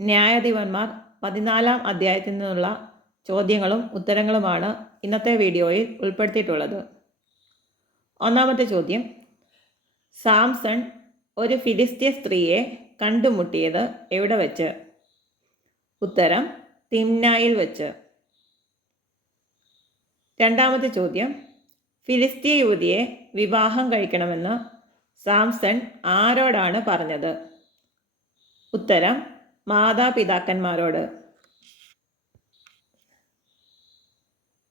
ന്യായാധിപന്മാർ പതിനാലാം അധ്യായത്തിൽ നിന്നുള്ള ചോദ്യങ്ങളും ഉത്തരങ്ങളുമാണ് ഇന്നത്തെ വീഡിയോയിൽ ഉൾപ്പെടുത്തിയിട്ടുള്ളത്. ഒന്നാമത്തെ ചോദ്യം. സാംസൺ ഒരു ഫിലിസ്തീയ സ്ത്രീയെ കണ്ടുമുട്ടിയത് എവിടെ വെച്ച്? ഉത്തരം തിമ്നായിൽ വെച്ച്. രണ്ടാമത്തെ ചോദ്യം. ഫിലിസ്തീയ യുവതിയെ വിവാഹം കഴിക്കണമെന്ന് സാംസൺ ആരോടാണ് പറഞ്ഞത്? ഉത്തരം മാതാപിതാക്കന്മാരോട്.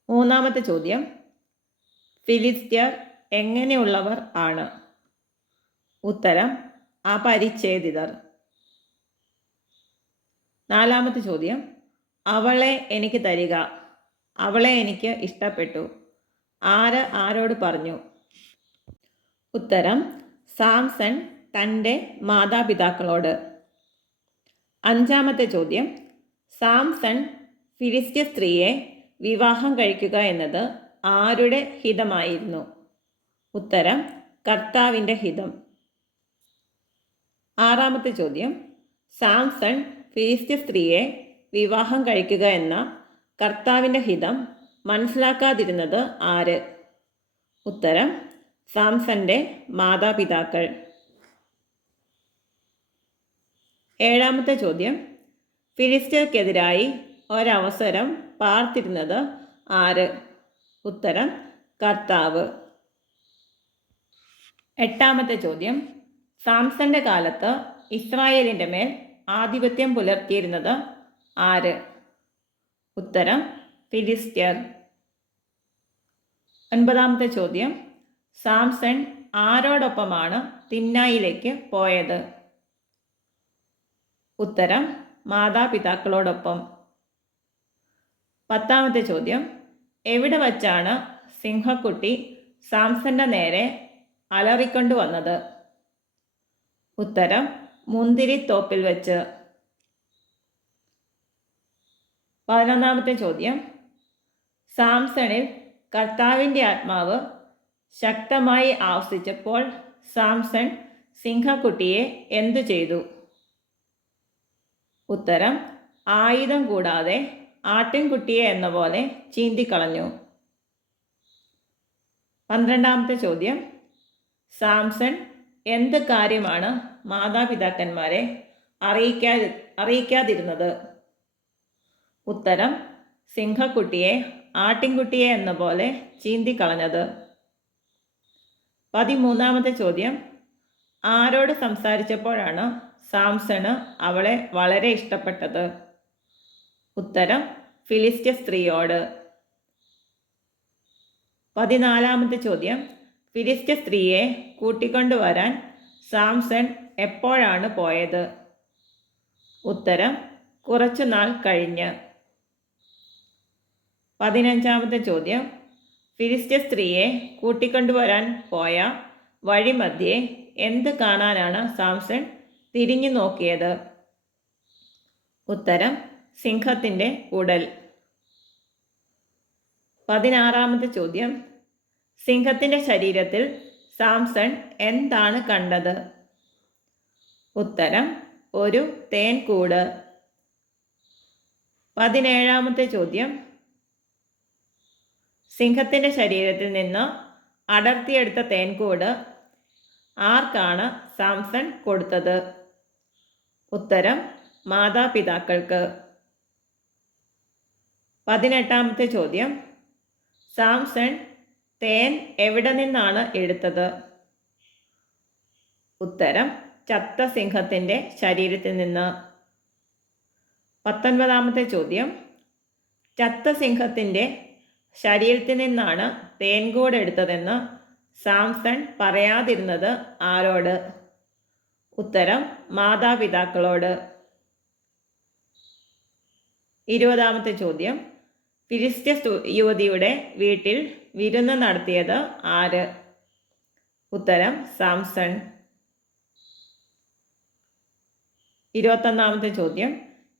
മൂന്നാമത്തെ ചോദ്യം. ഫിലിസ്ത്യർ എങ്ങനെയുള്ളവർ ആണ്? ഉത്തരം അപരിച്ഛേദിതർ. നാലാമത്തെ ചോദ്യം. അവളെ എനിക്ക് തരിക. അവളെ എനിക്ക് ഇഷ്ടപ്പെട്ടു. ആര് ആരോട് പറഞ്ഞു? ഉത്തരം സാംസൺ തന്റെ മാതാപിതാക്കളോട്. അഞ്ചാമത്തെ ചോദ്യം. സാംസൺ ഫിലിസ്ത്യ സ്ത്രീയെ വിവാഹം കഴിക്കുക എന്നത് ആരുടെ ഹിതമായിരുന്നു? ഉത്തരം കർത്താവിന്റെ ഹിതം. ആറാമത്തെ ചോദ്യം. സാംസൺ ഫിലിസ്ത്യ സ്ത്രീയെ വിവാഹം കഴിക്കുക എന്ന കർത്താവിന്റെ ഹിതം മനസ്സിലാക്കാതിരുന്നത് ആര്? ഉത്തരം സാംസന്റെ മാതാപിതാക്കൾ. ഏഴാമത്തെ ചോദ്യം. ഫിലിസ്റ്റർക്കെതിരായി ഒരവസരം പാർത്തിരുന്നത് ആര്? ഉത്തരം കർത്താവ്. എട്ടാമത്തെ ചോദ്യം. സാംസന്റെ കാലത്ത് ഇസ്രായേലിന്റെ മേൽ ആധിപത്യം പുലർത്തിയിരുന്നത് ആര്? ഉത്തരം ഫിലിസ്ത്യർ. ഒൻപതാമത്തെ ചോദ്യം. സാംസൺ ആരോടൊപ്പമാണ് തിന്നായിലേക്ക് പോയത്? ഉത്തരം മാതാപിതാക്കളോടൊപ്പം. പത്താമത്തെ ചോദ്യം. എവിടെ വച്ചാണ് സിംഹക്കുട്ടി സാംസന്റെ നേരെ അലറിക്കൊണ്ടു വന്നത്? ഉത്തരം മുന്തിരിത്തോപ്പിൽ വെച്ച്. പതിനൊന്നാമത്തെ ചോദ്യം. സാംസണിൽ കർത്താവിന്റെ ആത്മാവ് ശക്തമായി ആവസിച്ചപ്പോൾ സാംസൺ സിംഹക്കുട്ടിയെ എന്തു ചെയ്തു? ഉത്തരം ആയുധം കൂടാതെ ആട്ടിൻകുട്ടിയെ എന്ന പോലെ ചീന്തിക്കളഞ്ഞു. പന്ത്രണ്ടാമത്തെ ചോദ്യം. സാംസൺ എന്ത് കാര്യമാണ് മാതാപിതാക്കന്മാരെ അറിയിക്കാ അറിയിക്കാതിരുന്നത്? ഉത്തരം സിംഹക്കുട്ടിയെ ആട്ടിൻകുട്ടിയെ എന്ന പോലെ ചീന്തിക്കളഞ്ഞത്. പതിമൂന്നാമത്തെ ചോദ്യം. ആരോട് സംസാരിച്ചപ്പോഴാണ് സാംസണ് അവളെ വളരെ ഇഷ്ടപ്പെട്ടത്. ഉത്തരം ഫിലിസ്ത്യ സ്ത്രീയോട്. പതിനാലാമത്തെ ചോദ്യം. ഫിലിസ്ത്യ സ്ത്രീയെ കൂട്ടിക്കൊണ്ടുവരാൻ സാംസൺ എപ്പോഴാണ് പോയത്? ഉത്തരം കുറച്ചു നാൾ കഴിഞ്ഞ്. പതിനഞ്ചാമത്തെ ചോദ്യം. ഫിലിസ്ത്യ സ്ത്രീയെ കൂട്ടിക്കൊണ്ടുവരാൻ പോയ വഴിമധ്യേ എന്ത് കാണാനാണ് സാംസൺ തിരിഞ്ഞു നോക്കിയത്? ഉത്തരം സിംഹത്തിന്റെ ഉടൽ. പതിനാറാമത്തെ ചോദ്യം. സിംഹത്തിന്റെ ശരീരത്തിൽ സാംസൺ എന്താണ് കണ്ടത്? ഉത്തരം ഒരു തേൻകൂട്. പതിനേഴാമത്തെ ചോദ്യം. സിംഹത്തിന്റെ ശരീരത്തിൽ നിന്ന് അടർത്തിയെടുത്ത തേൻകൂട് ആർക്കാണ് സാംസൺ കൊടുത്തത്? ഉത്തരം മാതാപിതാക്കൾക്ക്. പതിനെട്ടാമത്തെ ചോദ്യം. സാംസൺ തേൻ എവിടെ നിന്നാണ് എടുത്തത്? ഉത്തരം ചത്ത സിംഹത്തിന്റെ ശരീരത്തിൽ നിന്ന്. പത്തൊൻപതാമത്തെ ചോദ്യം. ചത്ത സിംഹത്തിന്റെ ശരീരത്തിൽ നിന്നാണ് തേൻകൂട് എടുത്തതെന്ന് സാംസൺ പറയാതിരുന്നത് ആരോട്? ഉത്തരം മാതാപിതാക്കളോട്. ഇരുപതാമത്തെ ചോദ്യം. ഫിലിസ്റ്റ യുവതിയുടെ വീട്ടിൽ വിരുന്ന് നടത്തിയത് ആര്? ഉത്തരം സാംസൺ. ഇരുപത്തൊന്നാമത്തെ ചോദ്യം.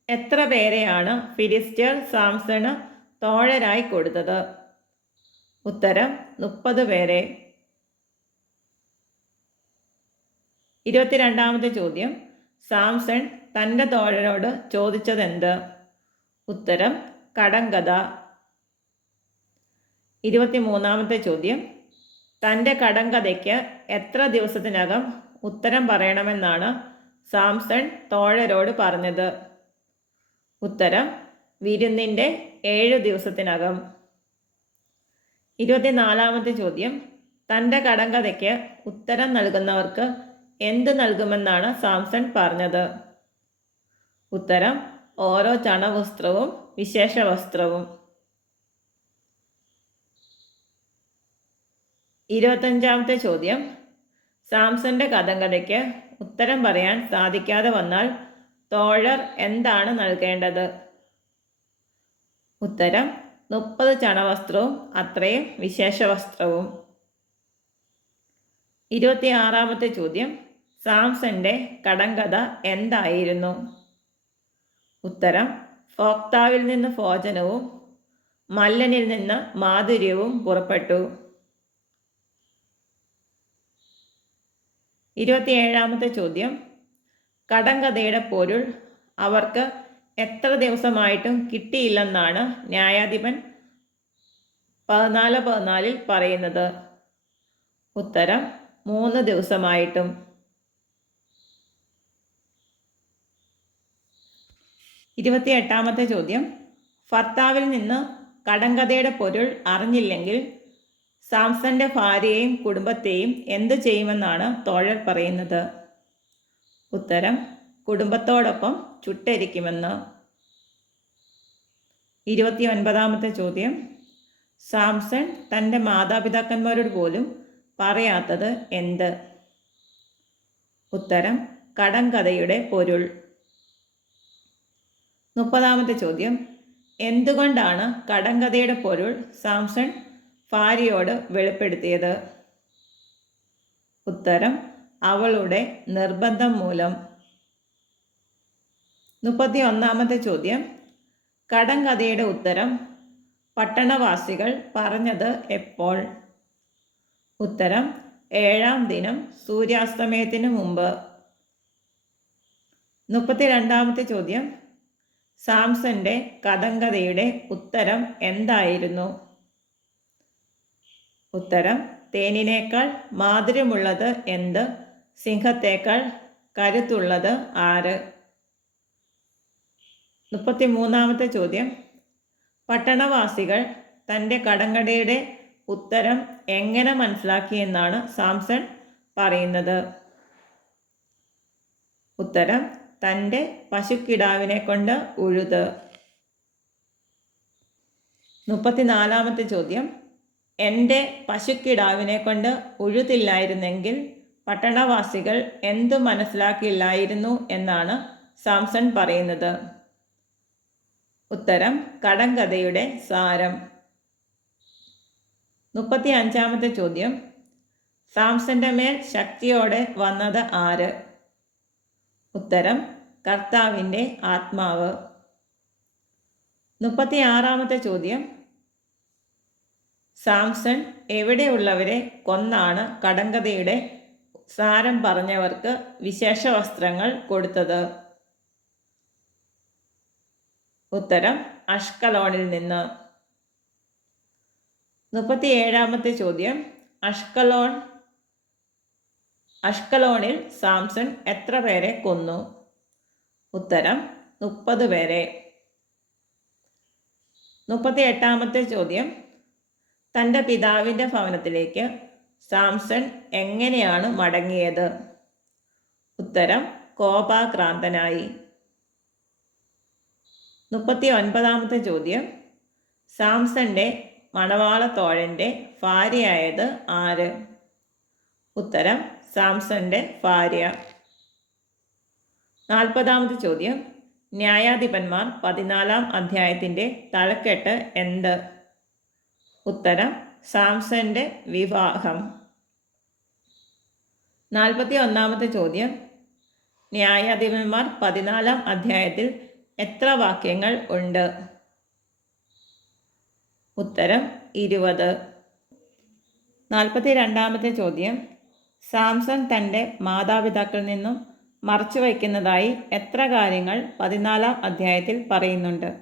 എത്ര പേരെയാണ് ഫിലിസ്ത്യർ സാംസണ് തോഴരായി കൊടുത്തത്? ഉത്തരം മുപ്പത് പേരെ. ഇരുപത്തിരണ്ടാമത്തെ ചോദ്യം. സാംസൺ തന്റെ തോഴനോട് ചോദിച്ചതെന്ത്? ഉത്തരം കടങ്കഥ ഇരുപത്തിമൂന്നാമത്തെ ചോദ്യം. തന്റെ കടങ്കഥയ്ക്ക് എത്ര ദിവസത്തിനകം ഉത്തരം പറയണമെന്നാണ് സാംസൺ തോഴരോട് പറഞ്ഞത്. ഉത്തരം വിരുന്നിന്റെ ഏഴ് ദിവസത്തിനകം. ഇരുപത്തിനാലാമത്തെ ചോദ്യം. തന്റെ കടങ്കഥയ്ക്ക് ഉത്തരം നൽകുന്നവർക്ക് എന്ത് നൽകുമെന്നാണ് സാംസൺ പറഞ്ഞത്? ഉത്തരം ഓരോ ചണവസ്ത്രവും വിശേഷ വസ്ത്രവും ഇരുപത്തഞ്ചാമത്തെ ചോദ്യം. സാംസന്റെ കഥങ്കഥയ്ക്ക് ഉത്തരം പറയാൻ സാധിക്കാതെ വന്നാൽ തോഴർ എന്താണ് നൽകേണ്ടത്? ഉത്തരം മുപ്പത് ചണവസ്ത്രവും അത്രയും വിശേഷ വസ്ത്രവും ഇരുപത്തിയാറാമത്തെ ചോദ്യം. സാംസന്റെ കടങ്കഥ എന്തായിരുന്നു? ഉത്തരം ഫോക്താവിൽ നിന്ന് ഭോജനവും മല്ലനിൽ നിന്ന് മാധുര്യവും പുറപ്പെട്ടു. ഇരുപത്തിയേഴാമത്തെ ചോദ്യം കടങ്കഥയുടെ പൊരുൾ അവർക്ക് എത്ര ദിവസമായിട്ടും കിട്ടിയില്ലെന്നാണ് ന്യായാധിപൻ പതിനാല് പതിനാലിൽ പറയുന്നത്. ഉത്തരം മൂന്ന് ദിവസമായിട്ടും. ഇരുപത്തിയെട്ടാമത്തെ ചോദ്യം. ഭർത്താവിൽ നിന്ന് കടങ്കഥയുടെ പൊരുൾ അറിഞ്ഞില്ലെങ്കിൽ സാംസന്റെ ഭാര്യയെയും കുടുംബത്തെയും എന്തു ചെയ്യുമെന്നാണ് തോഴർ പറയുന്നത്? ഉത്തരം കുടുംബത്തോടൊപ്പം ചുട്ടരിക്കുമെന്ന്. ഇരുപത്തി ഒൻപതാമത്തെ ചോദ്യം. സാംസൺ തന്റെ മാതാപിതാക്കന്മാരോട് പോലും പറയാത്തത് എന്ത്? ഉത്തരം കടങ്കഥയുടെ പൊരുൾ. മുപ്പതാമത്തെ ചോദ്യം. എന്തുകൊണ്ടാണ് കടങ്കഥയുടെ പൊരുൾ സാംസൺ ഭാര്യയോട് വെളിപ്പെടുത്തിയത്? ഉത്തരം അവളുടെ നിർബന്ധം മൂലം. മുപ്പത്തി ഒന്നാമത്തെ ചോദ്യം. കടങ്കഥയുടെ ഉത്തരം പട്ടണവാസികൾ പറഞ്ഞത് എപ്പോൾ? ഉത്തരം ഏഴാം ദിനം സൂര്യാസ്തമയത്തിന് മുമ്പ്. മുപ്പത്തി രണ്ടാമത്തെ ചോദ്യം. സാംസന്റെ കഥങ്കഥയുടെ ഉത്തരം എന്തായിരുന്നു? ഉത്തരം തേനിനേക്കാൾ മാധുര്യമുള്ളത് എന്ത്? സിംഹത്തേക്കാൾ കരുത്തുള്ളത് ആര്? മുപ്പത്തി മൂന്നാമത്തെ ചോദ്യം. പട്ടണവാസികൾ തന്റെ കടങ്കടയുടെ ഉത്തരം എങ്ങനെ മനസ്സിലാക്കിയെന്നാണ് സാംസൺ പറയുന്നത്? ഉത്തരം തന്റെ പശുക്കിടാവിനെ കൊണ്ട് ഉഴുത്. മുപ്പത്തിനാലാമത്തെ ചോദ്യം. എന്റെ പശുക്കിടാവിനെ കൊണ്ട് ഉഴുതില്ലായിരുന്നെങ്കിൽ പട്ടണവാസികൾ എന്തു മനസ്സിലാക്കിയില്ലായിരുന്നു എന്നാണ് സാംസൺ പറയുന്നത്. ഉത്തരം കടങ്കഥയുടെ സാരം. മുപ്പത്തി അഞ്ചാമത്തെ ചോദ്യം. സാംസന്റെ മേൽ ശക്തിയോടെ വന്നത് ആര്? ഉത്തരം കർത്താവിന്റെ ആത്മാവ്. മുപ്പത്തി ആറാമത്തെ ചോദ്യം. സാംസൺ എവിടെയുള്ളവരെ കൊന്നാണ് കടങ്കഥയുടെ സാരം പറഞ്ഞവർക്ക് വിശേഷ വസ്ത്രങ്ങൾ കൊടുത്തത്? ഉത്തരം അഷ്കലോണിൽ നിന്ന്. മുപ്പത്തി ഏഴാമത്തെ ചോദ്യം. അഷ്കലോൺ അഷ്കലോണിൽ സാംസൺ എത്ര പേരെ കൊന്നു? ഉത്തരം മുപ്പത് പേരെ. മുപ്പത്തി എട്ടാമത്തെ ചോദ്യം. തന്റെ പിതാവിന്റെ ഭവനത്തിലേക്ക് സാംസൺ എങ്ങനെയാണ് മടങ്ങിയത്? ഉത്തരം കോപാക്രാന്തനായി. മുപ്പത്തി ഒൻപതാമത്തെ ചോദ്യം. സാംസന്റെ മണവാളത്തോഴന്റെ ഭാര്യയായത് ആര്? ഉത്തരം സാംസന്റെ ഭാര്യ. നാൽപ്പതാമത് ചോദ്യം. ന്യായാധിപന്മാർ പതിനാലാം അധ്യായത്തിന്റെ തലക്കെട്ട് എന്ത്? ഉത്തരം സാംസന്റെ വിവാഹം. നാൽപ്പത്തി ഒന്നാമത്തെ ചോദ്യം. ന്യായാധിപന്മാർ പതിനാലാം അധ്യായത്തിൽ എത്ര വാക്യങ്ങൾ ഉണ്ട്? ഉത്തരം ഇരുപത്. നാൽപ്പത്തി രണ്ടാമത്തെ ചോദ്യം. സാംസൺ തന്റെ മാതാപിതാക്കളിൽ നിന്നും മറച്ചു വയ്ക്കുന്നതായി എത്ര കാര്യങ്ങൾ പതിനാലാം അധ്യായത്തിൽ പറയുന്നുണ്ട്.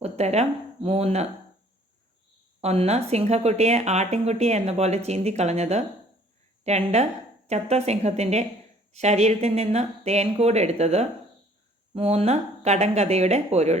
ഉത്തരം മൂന്ന്. ഒന്ന് സിംഹക്കുട്ടിയെ ആട്ടിൻകുട്ടിയെ എന്ന പോലെ ചീന്തിക്കളഞ്ഞത്. രണ്ട് ചത്ത സിംഹത്തിന്റെ ശരീരത്തിൽ നിന്ന് തേൻകൂടെടുത്തത് മൂന്ന് കടങ്കഥയുടെ പൊരുൾ.